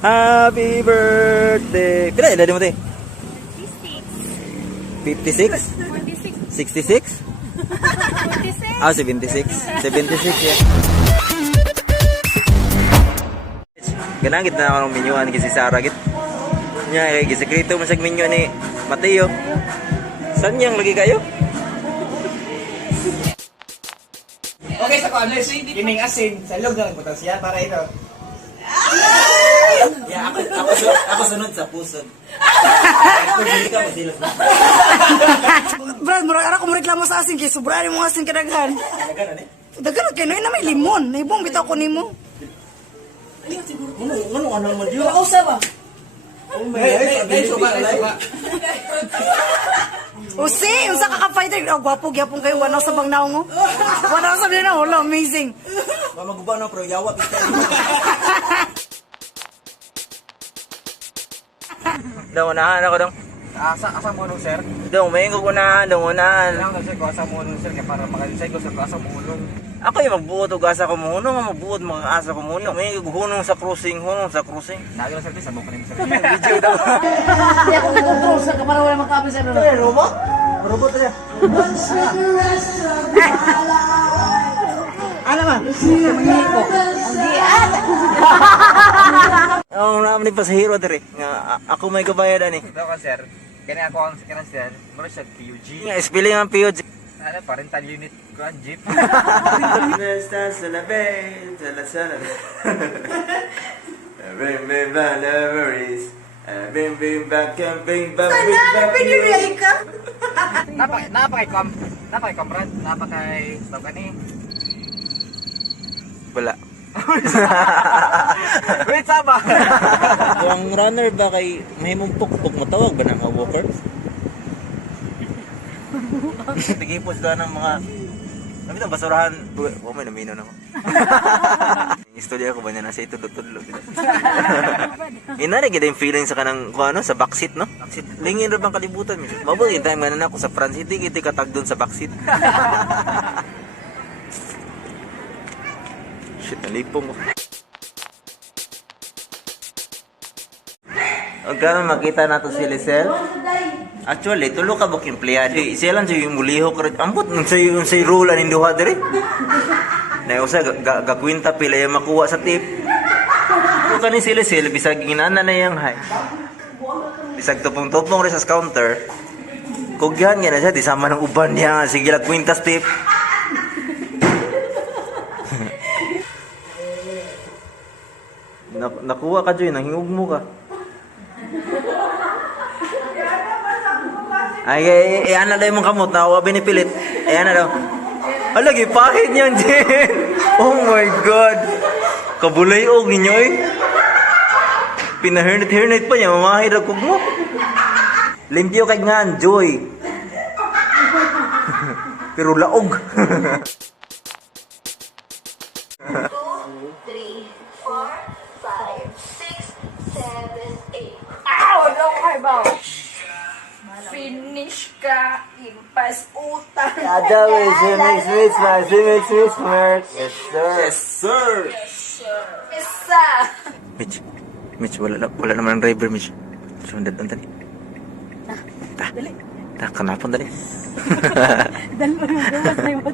Happy birthday. Pila edad mo te? 56? 66? 46. Ah, 76. 76 ya. Ganagit na ako ng menyuan kasi Sarah git. Nya kay sekreto mo sa menyu ni Mateo. Saan yang lagi kayo? Okay, sa kung ano, kining asin, sa loob na nagpunta siya para ito. Ya, ako sunod sa pusod. Hindi ka masilos na. Brad, murag ara ko mo reklamo sa asin kay sobra mo asin kadaghan. Daghan kay noy na may limon. Naibong bitaw ko nimo. Ano mo diyo? Ako sa ba? Oh my God, suba. O si, unsa ka ka-fighter? Oh, gwapo gyapon kayo wala sa bangnaw mo. Wala sa bangnaw, wala amazing. Maguba na pero yawa pista. Daw unahan ako dong. Asa mo nung sir? Dong, may unahan, dong unahan. Kailangan na sir ko asa mo nung sir kaya para makalisay ko sir ko asa mo nung. Ako yung magbuot og asa ko munong, magbuot mag-asa ko munong. May hunong sa cruising. Lagi na sir sa mo kanimo sir. Video daw. Hindi ako nag-control sa kamera wala makapin sa ano. Robot? Robot na. Ano man? Mangyay ko. Hindi Ang naman ni pasahero dire. Nga ako may kabayadan ni. Ito ka sir. Kani ako ang sakyanan sir. Mura siya PUG. Nga spelling ang POG. Ano parental unit Grand Jeep. Estás en la bay, en la sala. Bring back memories. Bring back and bring back. ka? Napakay kamrad, napakay tawag ka ni. Wala. Wait, sama. Ang runner ba kay mahimong pukpok matawag ba ng walker? Tigipos ka ng mga sabi ng basurahan. Oh, may namino na ako. Yung studio ko ba niya nasa itudlo-tudlo. Inari ganda yung feeling sa kanang kung ano, sa backseat, no? Lingin rin bang kalibutan. Mabuti yung time nga na ako sa front seat, hindi katag doon sa backseat. Shit, nalipong ko. Huwag ka makita nato si Lisel. Actually, tulo ka buk empleyado. Siya lang siya yung mulihok. Ambot, yung say rule ang induha diri. Na usa gakwinta pila yung makuha sa tip. Kung kanin si Lisel, bisag ginana na yung hay. Bisag tupong-tupong rin sa counter. Kugyan nga na siya, di sama ng uban niya nga. Sige lang, kwintas tip. Nakuha ka, Joy. Nahingog mo ka. Ay, ano daw yung kamot na ako binipilit. Ayan na daw. Alagi, pahit niyan, Jen. Oh my God. Kabulay og ninyo eh. Pinahirnit-hirnit pa niya, mamahid ako mo. Limpyo kay nga, Joy. Pero laog. 2, 3, 4, 5, 6, 7, 8. Ow! Long hibaw. Finish ka. Impas utang. Ada weh, Simix, Smart. Yes, sir. Yes, sir. Isa. Mitch, wala naman ang driver, Mitch. Sundan ang tani. Dali. Kanapon dali. Dali mo yung bumas na yung